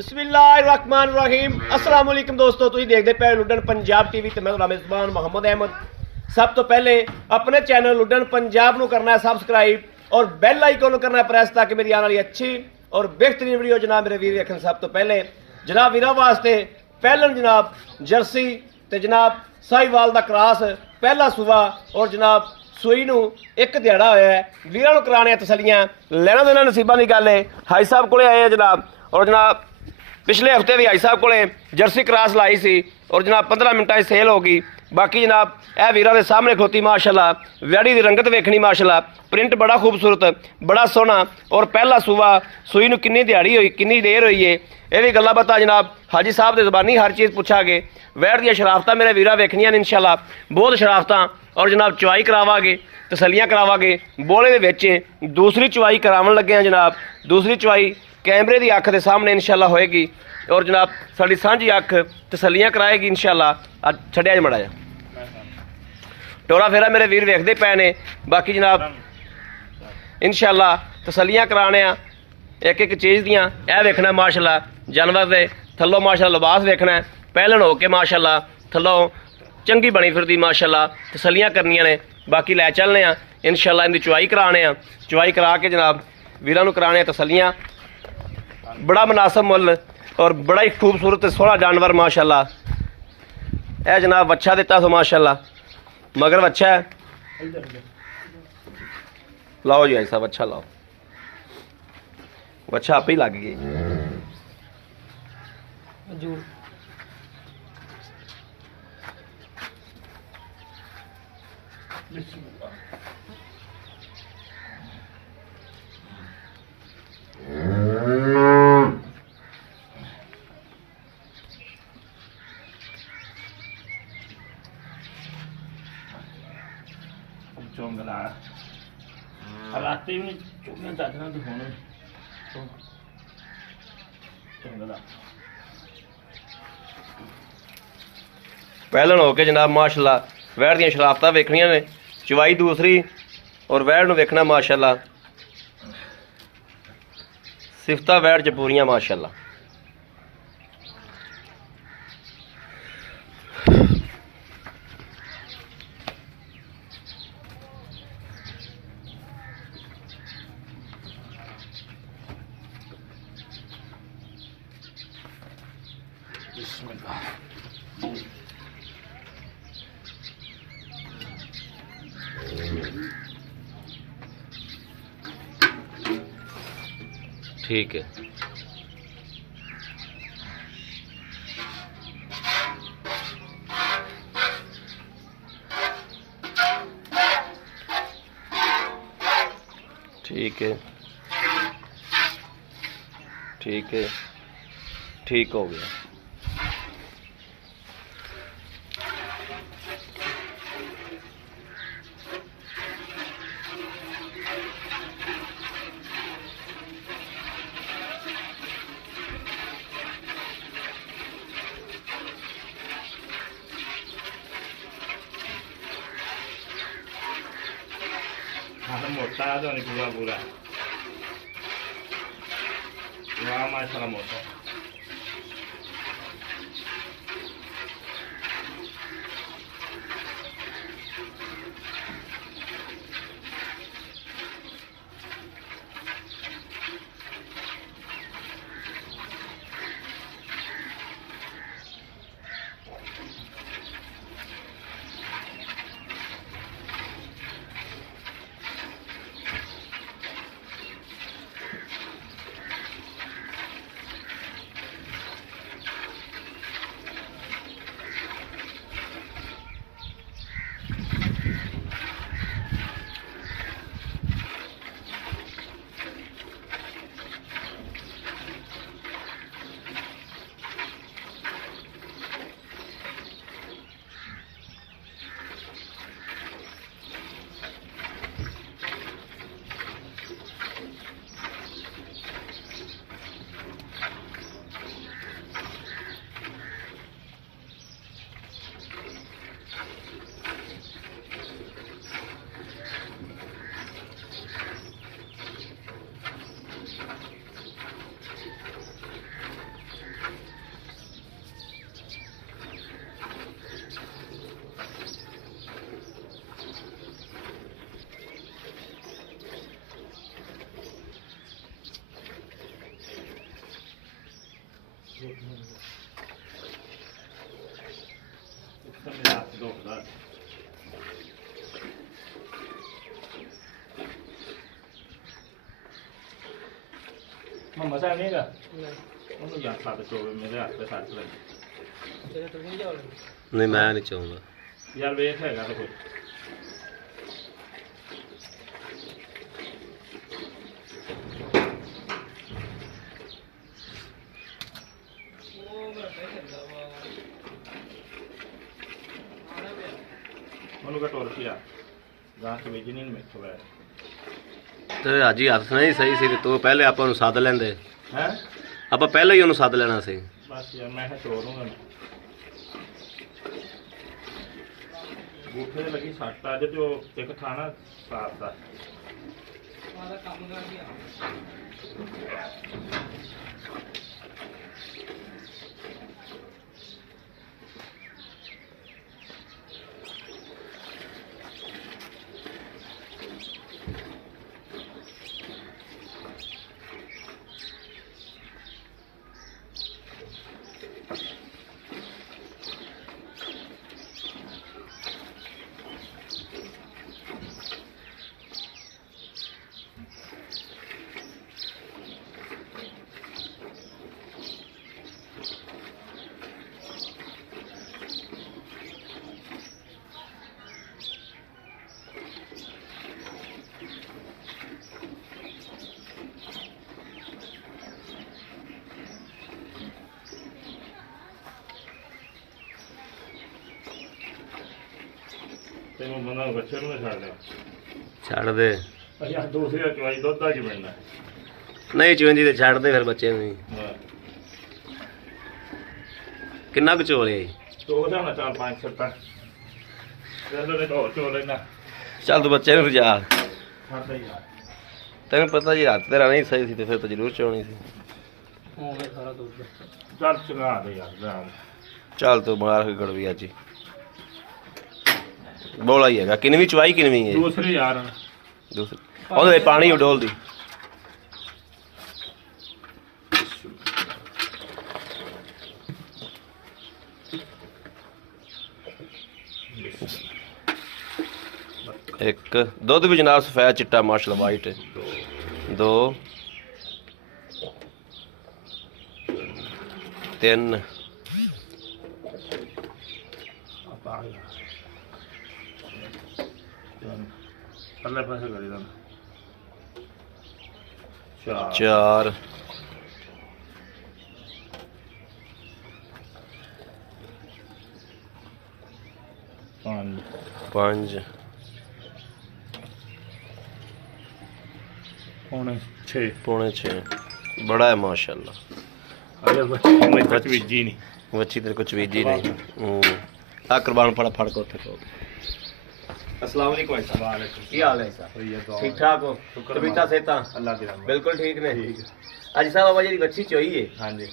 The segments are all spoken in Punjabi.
बिस्मिल्लाहिर्रहमानिर्रहीम अस्सलाम वालेकुम दोस्तों, तुसीं देखदे पे लुडन पंजाब टीवी ते मैं तुहाडा मेज़बान मोहम्मद अहमद। सब तो पहले अपने चैनल लुडन पंजाब नूं करना है सबसक्राइब और बेल आइकन नूं करना है प्रेस ताकि मेरी आने वाली अच्छी और बेहतरीन वीडियो जनाब मेरे वीर देखन। सब तो पहले जनाब वीरां वास्ते पहलन जनाब जर्सी ते जनाब साहिवाल दा क्रॉस पहला सूआ और जनाब सूई नूं एक दिहाड़ा होया है। वीरां नूं कराने तसलियां लेना देना नसीबां दी गल है। हाई साहब कोले आए हैं जनाब और जनाब पिछले हफ्ते भी हाई साहब कोले जर्सी क्रॉस लाई सी और जनाब 15 मिनटां सेल हो गई। बाकी जनाब यह वीरां दे सामने खलोती माशाल्लाह वैड़ी की रंगत वेखनी माशाल्लाह, प्रिंट बड़ा खूबसूरत बड़ा सोहना और पहला सूआ सूई नूं किन्नी दिहाड़ी हुई किन्नी देर हुई है यह भी गल्लां बातां जनाब हाजी साहब की जबानी हर चीज़ पूछांगे। वैड़ दी शराफतां मेरे वीरां वेखनियां ने इंशाल्लाह बहुत शराफतां और जनाब चवाई करावांगे तसलियां करावांगे। बोले दे विच दूसरी चवाई करावन लगे हैं जनाब। दूसरी चवाई कैमरे की अख के सामने इंशाल्लाह होएगी और जनाब साडी सांझी अख तसलियां कराएगी इंशाल्लाह। अज छड्डिया जी मड़ा जा टोरा फेरा मेरे वीर वेखते पे ने। बाकी जनाब इंशाल्लाह तसलियां कराने एक एक चीज़ दियां यह वेखना माशाल्लाह। जानवर दे थल्लों माशाल्लाह लिबास वेखना है पहलन हो के माशाल्लाह थल्लों चंगी बनी फिरदी माशाल्लाह तसलियां करनियां ने। बाकी लै चलने इंशाल्लाह इनकी चवाई कराने चवाई करा के जनाब वीरां नूं कराने तसलियां। बड़ा मुनासिब मुल और बड़ा ही खूबसूरत सोहना जानवर माशाल्लाह। यह जनाब बच्चा दिता सो माशाल्लाह मगर बच्चा है। लाओ जी ऐसा बच्चा लाओ, बच्चा आप ही लग गई। चौंगला राती भी चुगने चाचना तो होने चौंगला पहलन हो के जनाब माशाल्लाह वैड़ दी शराफतां वेखनियां ने। चवाई दूसरी और वैड़ नूं वेखना माशाल्लाह। सिफतां वैड़ च पूरियां माशाल्लाह। ठीक है ठीक है ठीक है ठीक हो गया। हाँ मोटा तो नहीं पूरा पूरा वाह माशाल्लाह मोटा मेरे हाथ दुखदा मजा नहीं गा ਉਹਨੂੰ ਜਾਂ ਸੱਟ ਚੋਵੇ ਮੇਰੇ ਹੱਥ ਤੇ ਸੱਟ ਲੱਗੀ ਨਹੀਂ ਮੈਂ ਨਹੀਂ ਚਾਹੁੰਦਾ ਯਾਰ ਵੇਖ ਹੈਗਾ ਤਾਂ ਕੋਈ ਉਹਨੂੰ ਘਟੋਰ ਪਿਆ ਗਾਂ ਤੇ ਵੇਜਣੀ ਨਹੀਂ ਮੈਥੋਂ ਵੈ ਤੇ ਅੱਜ ਹੀ ਹੱਥ ਨਹੀਂ ਸਹੀ ਸੀ ਤੇ ਤੂੰ ਪਹਿਲੇ ਆਪਾਂ ਨੂੰ ਸੱਦ ਲੈਂਦੇ ਹੈ ਆਪਾਂ ਪਹਿਲਾਂ ਹੀ ਉਹਨੂੰ ਸੱਦ ਲੈਣਾ ਸੀ ਬਸ ਯਾਰ ਮੈਂ ਚੋਰ ਹੂੰ ਬੂਠੇ ਤੇ ਲੱਗੀ ਸੱਟ ਅੱਜ ਤੇ ਉਹ ਇੱਕ ਥਾਣਾ ਸਾਫ ਦਾ ਤੈਨੂੰ ਬੰਦਾ ਬੱਚੇ ਨੂੰ ਛੱਡ ਦੇ ਛੱਡ ਦੇ ਯਾਰ ਦੂਸਰੀ ਚਵਾਈ ਦੁੱਧ ਦਾ ਕੀ ਬਣਨਾ ਨਹੀਂ ਚੁੰਜੀ ਤੇ ਛੱਡ ਦੇ ਫਿਰ ਬੱਚੇ ਨੂੰ ਕਿੰਨਾ ਕੁ ਚੋ ਲਿਆ ਤੋ ਉਹਦਾ ਨਾ ਚਾਰ ਪੰਜ ਸੱਤਾ ਜਦੋਂ ਨੇ ਢੋਲ ਚੋ ਲੈਣਾ ਚੱਲ ਤੂੰ ਬੱਚੇ ਨੂੰ ਰਜਾ ਛੱਡਦਾ ਹੀ ਯਾਰ ਤੈਨੂੰ ਪਤਾ ਜੀ ਹੱਥ ਤੇਰਾ ਨਹੀਂ ਸਹੀ ਸੀ ਤੇ ਫਿਰ ਤਾਂ ਜ਼ਰੂਰ ਚੋਣੀ ਸੀ ਹੋ ਗਿਆ ਸਾਰਾ ਦੁੱਧ ਚੱਲ ਚੰਗਾ ਦੇ ਯਾਰ ਰਾਮ ਚੱਲ ਤੂੰ ਮਾਰ ਕੇ ਗੜਵੀ ਅੱਜ ਹੀ ਬੋਲਾ ਹੀ ਹੈਗਾ ਕਿੰਨਵੀਂ ਚਵਾਈ ਕਿੰਨਵੀਂ ਹੈ ਦੂਸਰੀ ਯਾਰ ਦੂਸਰੀ ਉਹਦੇ ਵਿੱਚ ਪਾਣੀ ਉਡੋਲਦੀ ਇੱਕ ਦੁੱਧ ਵੀ ਜਨਾਬ ਸਫੈਦ ਚਿੱਟਾ ਮਾਸ਼ਾਅੱਲਾ ਵਾਈਟ ਦੋ ਤਿੰਨ ਪੱਲੇ ਪਾਸੇ ਕਰੀ ਦਾ ਚਾਰ ਪੰਜ ਪੌਣੇ 6 ਪੌਣੇ 6 ਬੜਾ ਹੈ ਮਾਸ਼ਾਅੱਲਾ ਅਰੇ ਬੱਚੇ ਕੁਝ ਵੀਜੀ ਨਹੀਂ ਬੱਚੀ ਤੇਰੇ ਕੁਛ ਵੀਜੀ ਨਹੀਂ ਆ ਕੁਰਬਾਨ ਫੜ ਫੜ ਕੇ ਉੱਥੇ ਕੋ अस्सलाम वालेकुम भाई साहब वालेकुम की हाल है साहब ठीक ठाक हो कविता सेता अल्लाह दी रहमत बिल्कुल ठीक ने ਅੱਜ ਸਾਹਿਬ ਬਾਬਾ ਜੀ ਦੀ ਬੱਚੀ ਚੋਈ ਹੈ ਹਾਂਜੀ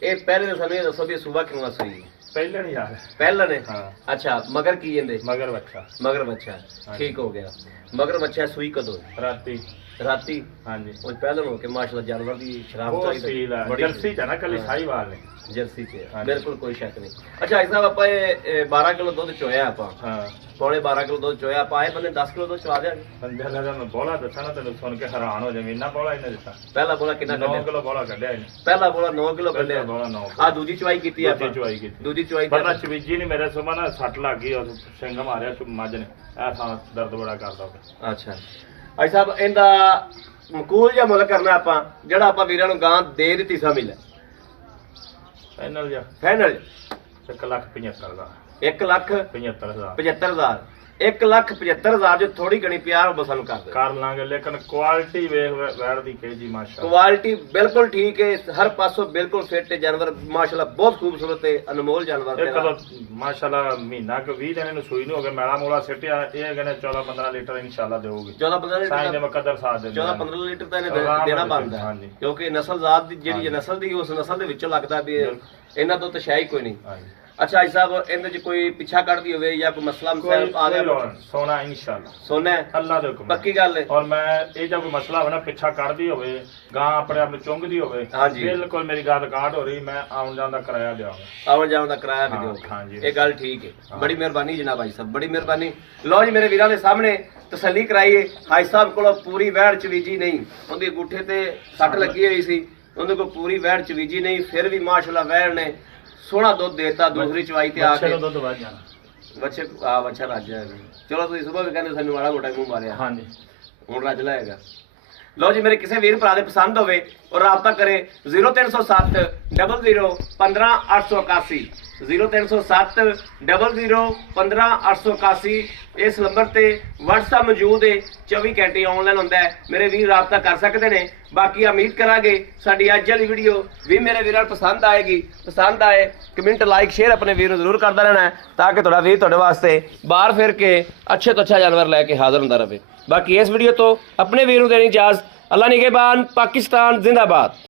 ਇਹ ਪਹਿਲੇ ਤਾਂ ਸਾਨੂੰ ਇਹ ਦੱਸੋ ਵੀ ਸੂਬਾ ਕਿੰਨਾ ਸੋਈ ਹੈ ਪਹਿਲਾਂ ਨਹੀਂ ਯਾਰ ਪਹਿਲਾਂ ਨੇ ਹਾਂ ਅੱਛਾ ਮਗਰ ਕੀ ਜਾਂਦੇ ਮਗਰ ਬੱਚਾ ਮਗਰ ਬੱਚਾ ਠੀਕ ਹੋ ਗਿਆ ਮਗਰ ਬੱਚਾ ਸੂਈ ਕਦੋਂ ਰਾਤੀ ਰਾਤੀ ਹਾਂਜੀ ਉਹ ਪਹਿਲਾਂ ਹੋ ਕੇ ਮਾਸ਼ਾਅੱਲਾ ਜਾਨਵਰ ਦੀ ਸ਼ਰਾਬ ਉਹ ਚਾਹੀਦੀ ਸੀਲ ਆ ਜਰਸੀ ਚ ਨਾ ਕੱਲੀ ਸਾਹੀਵਾਲ ਨੇ ਜਰਸੀ ਚ ਹਾਂਜੀ। ਬਿਲਕੁਲ ਕੋਈ ਸ਼ੱਕ ਨਹੀਂ ਅੱਛਾ ਅੱਜ ਸਾਹਿਬ ਆਪਾਂ ਇਹ 12 ਕਿਲੋ ਦੁੱਧ ਚੋਇਆ ਆਪਾਂ ਹਾਂ ਪੌਣੇ 12 ਕਿਲੋ ਦੁੱਧ ਚੋਇਆ ਆਪਾਂ ਆਏ ਬੰਦੇ 10 ਕਿਲੋ ਦੁੱਧ ਚਵਾ ਦਿਆਂਗੇ ਸੰਜਾ ਦਾ ਮੈਂ ਬੋਲਾ ਦੱਸਾਂ ਨਾ ਤੈਨੂੰ ਸੁਣ ਕੇ ਹੈਰਾਨ ਹੋ ਜਾਵੇਂ ਇੰਨਾ ਬੋਲਾ ਇਹਨੇ ਦਿੱਤਾ ਪਹਿਲਾ ਬੋਲਾ ਕਿੰਨਾ 9 ਕੱਢਿਆ ਕਿਲੋ ਬੋਲਾ ਕੱਢਿਆ ਇਹਨੇ ਪਹਿਲਾ ਬੋਲਾ 9 ਕਿਲੋ ਕੱਢਿਆ ਬੋਲਾ 9 ਆ ਦੂਜੀ ਚਵਾਈ ਕੀਤੀ ਆਪਾਂ ਚੁਆਈ ਕੀਤੀ ਦੂਜੀ ਚਵਾਈ ਪਤਾ ਚਵੀਜੀ ਨਹੀਂ ਮੇਰੇ ਸੁਮਾ ਨਾ ਸੱਟ ਲੱਗ ਗਈ ਉਹ ਸਿੰਘ ਮਾਰਿਆ ਮੱਝ ਨੇ ਇਹ ਥਾਂ ਦਰਦ ਬੜਾ ਕਰਦਾ ਉਹ ਅੱਛਾ ਅੱਜ ਸਾਹਿਬ ਇਹਦਾ ਮਕੂਲ ਜਾਂ ਮੁੱਲ ਕਰਨਾ ਆਪਾਂ ਜਿਹੜਾ ਆਪਾਂ ਵੀਰਾਂ ਨੂੰ ਗਾਂ ਦੇ ਦਿੱਤੀ ਸਾ ਮਿਲ ਫਾਈਨਲ ਜਾ ਫਾਈਨਲ 1,75,000 ਦਾ 1,75,000 75,000 1,75,000 ਜੋ ਥੋੜੀ ਘਣੀ ਪਿਆਰ ਉਹ ਸਾਨੂੰ ਕਰ ਦੇ ਕਰ ਲਾਂਗੇ ਲੇਕਿਨ ਕੁਆਲਿਟੀ ਵੇਖ ਵੈੜ ਦੀ ਕੇ ਜੀ ਮਾਸ਼ਾਅੱਲਾ ਕੁਆਲਿਟੀ ਬਿਲਕੁਲ ਠੀਕ ਹੈ ਹਰ ਪਾਸੋਂ ਬਿਲਕੁਲ ਫਿੱਟ ਹੈ ਜਾਨਵਰ ਮਾਸ਼ਾਅੱਲਾ ਬਹੁਤ ਖੂਬਸੂਰਤ ਹੈ ਅਨਮੋਲ ਜਾਨਵਰ ਇੱਕ ਤਾਂ ਮਾਸ਼ਾਅੱਲਾ ਮਹੀਨਾ ਕਿ 20 ਦਿਨ ਨੂੰ ਸੂਈ ਨੂੰ ਹੋ ਗਿਆ ਮੈਲਾ ਮੋਲਾ ਸਿੱਟਿਆ ਇਹ ਕਹਿੰਦੇ 14-15 ਲੀਟਰ ਇਨਸ਼ਾਅੱਲਾ ਦੇਊਗੀ 14-15 ਸਾਈਂ ਦੇ ਲੀਟਰ ਮੁਕੱਦਰ ਸਾਥ ਦੇ 14-15 ਲੀਟਰ ਤਾਂ ਇਹਨੇ ਦੇਣਾ ਬਣਦਾ ਹਾਂਜੀ। ਕਿਉਂਕਿ ਨਸਲ ਜ਼ਾਤ ਦੀ ਜਿਹੜੀ ਨਸਲ ਦੀ ਉਸ ਨਸਲ ਦੇ ਵਿੱਚੋਂ ਲੱਗਦਾ ਵੀ ਇਹਨਾਂ ਤੋਂ ਤਾਂ ਸ਼ਾਇਦ ਕੋਈ ਨਹੀਂ ਅੱਛਾ ਭਾਈ ਸਾਹਿਬ ਇਹਦੇ ਚ ਕੋਈ ਪਿੱਛਾ ਕੱਢਦੀ ਹੋਵੇ ਜਾਂ ਕੋਈ ਮਸਲਾ ਮਸਾਇਲ ਆ ਗਿਆ ਸੋਨਾ ਇੰਸ਼ਾਅੱਲਾ ਸੋਨਾ ਹੈ? ਅੱਲਾ ਦੇ ਹੁਕਮ ਪੱਕੀ ਗੱਲ ਹੈ। ਔਰ ਮੈਂ ਇਹ ਜਾਂ ਕੋਈ ਮਸਲਾ ਹੋਵੇ ਨਾ ਪਿੱਛਾ ਕੱਢਦੀ ਹੋਵੇ ਗਾਂ ਆਪਣੇ ਆਪ ਨੂੰ ਚੁੰਗਦੀ ਹੋਵੇ ਹਾਂਜੀ। ਬਿਲਕੁਲ ਮੇਰੀ ਗੱਲ ਰਿਕਾਰਡ ਹੋ ਰਹੀ ਮੈਂ ਆਉਣ ਜਾਣ ਦਾ ਕਿਰਾਇਆ ਦਿਆਂਗਾ ਆਉਣ ਜਾਣ ਦਾ ਕਿਰਾਇਆ ਵੀ ਦਿਓ। ਹਾਂਜੀ। ਇਹ ਗੱਲ ਠੀਕ ਹੈ। ਬੜੀ ਮਿਹਰਬਾਨੀ ਜਨਾਬ ਭਾਈ ਸਾਹਿਬ, ਬੜੀ ਮਿਹਰਬਾਨੀ। ਲਓ ਜੀ ਮੇਰੇ ਵੀਰਾਂ ਦੇ ਸਾਹਮਣੇ ਤਸੱਲੀ ਕਰਾਈਏ। ਹਾਈ ਸਾਹਿਬ ਕੋਲ ਪੂਰੀ ਵਹਿੜ ਚਵੀਜੀ ਨਹੀਂ, ਉਹਦੇ ਅੰਗੂਠੇ ਤੇ ਸੱਟ ਲੱਗੀ ਹੋਈ ਸੀ, ਉਹਦੇ ਕੋਲ ਪੂਰੀ ਵਹਿੜ ਚਵੀਜੀ ਨਹੀਂ, ਫਿਰ ਵੀ ਮਾਸ਼ਾਅੱਲਾ ਵਹਿੜ ਨੇ ਸੋਹਣਾ ਦੁੱਧ ਦੇਤਾ। ਦੂਸਰੀ ਚਵਾਈ ਤੇ ਆ ਕੇ ਦੁੱਧ ਵੱਧ ਜਾਣਾ ਬੱਚੇ ਆ ਬੱਚਾ ਰੱਜ ਜਾਏਗਾ। ਚਲੋ ਤੁਸੀਂ ਸਵੇਰ ਵੀ ਕਹਿੰਦੇ ਸਾਨੂੰ ਮਾੜਾ ਮੋਟਾ ਮੂੰਹ ਮਾਰਿਆ, ਹਾਂਜੀ ਹੁਣ ਰੱਜ ਲਾਏਗਾ। ਲਓ ਜੀ ਮੇਰੇ ਕਿਸੇ ਵੀਰ ਭਰਾ ਦੇ ਪਸੰਦ ਹੋਵੇ ਔਰ ਰਾਬਤਾ ਕਰੇ 0307 00 15 881 0307 00 15 881। ਇਸ ਨੰਬਰ ਤੇ WhatsApp ਮੌਜੂਦ ਹੈ, 24 ਘੰਟੇ ਆਨਲਾਈਨ ਹੁੰਦਾ ਹੈ। ਮੇਰੇ ਵੀਰ ਰਾਬਤਾ ਕਰ ਸਕਦੇ ਨੇ। ਬਾਕੀ ਉਮੀਦ ਕਰਾਂਗੇ ਸਾਡੀ ਅੱਜ ਵਾਲੀ ਵੀਡੀਓ ਵੀ ਮੇਰੇ ਵੀਰਾਂ ਨੂੰ ਪਸੰਦ ਆਏਗੀ। ਪਸੰਦ ਆਏ ਕਮੈਂਟ ਲਾਈਕ ਸ਼ੇਅਰ ਆਪਣੇ ਵੀਰ ਨੂੰ ਜ਼ਰੂਰ ਕਰਦਾ ਰਹਿਣਾ ਹੈ, ਤਾਂ ਕਿ ਤੁਹਾਡਾ ਵੀਰ ਤੁਹਾਡੇ ਵਾਸਤੇ ਬਾਹਰ ਫਿਰ ਕੇ ਅੱਛੇ ਤੋਂ ਅੱਛਾ ਜਾਨਵਰ ਲੈ ਕੇ ਹਾਜ਼ਰ ਹੁੰਦਾ ਰਹੇ। ਬਾਕੀ ਇਸ ਵੀਡੀਓ ਤੋਂ ਆਪਣੇ ਵੀਰ ਨੂੰ ਦੇਣੀ ਇਜਾਜ਼ਤ। ਅੱਲਾ ਨਿਗਹਿਬਾਨ, ਪਾਕਿਸਤਾਨ ਜ਼ਿੰਦਾਬਾਦ।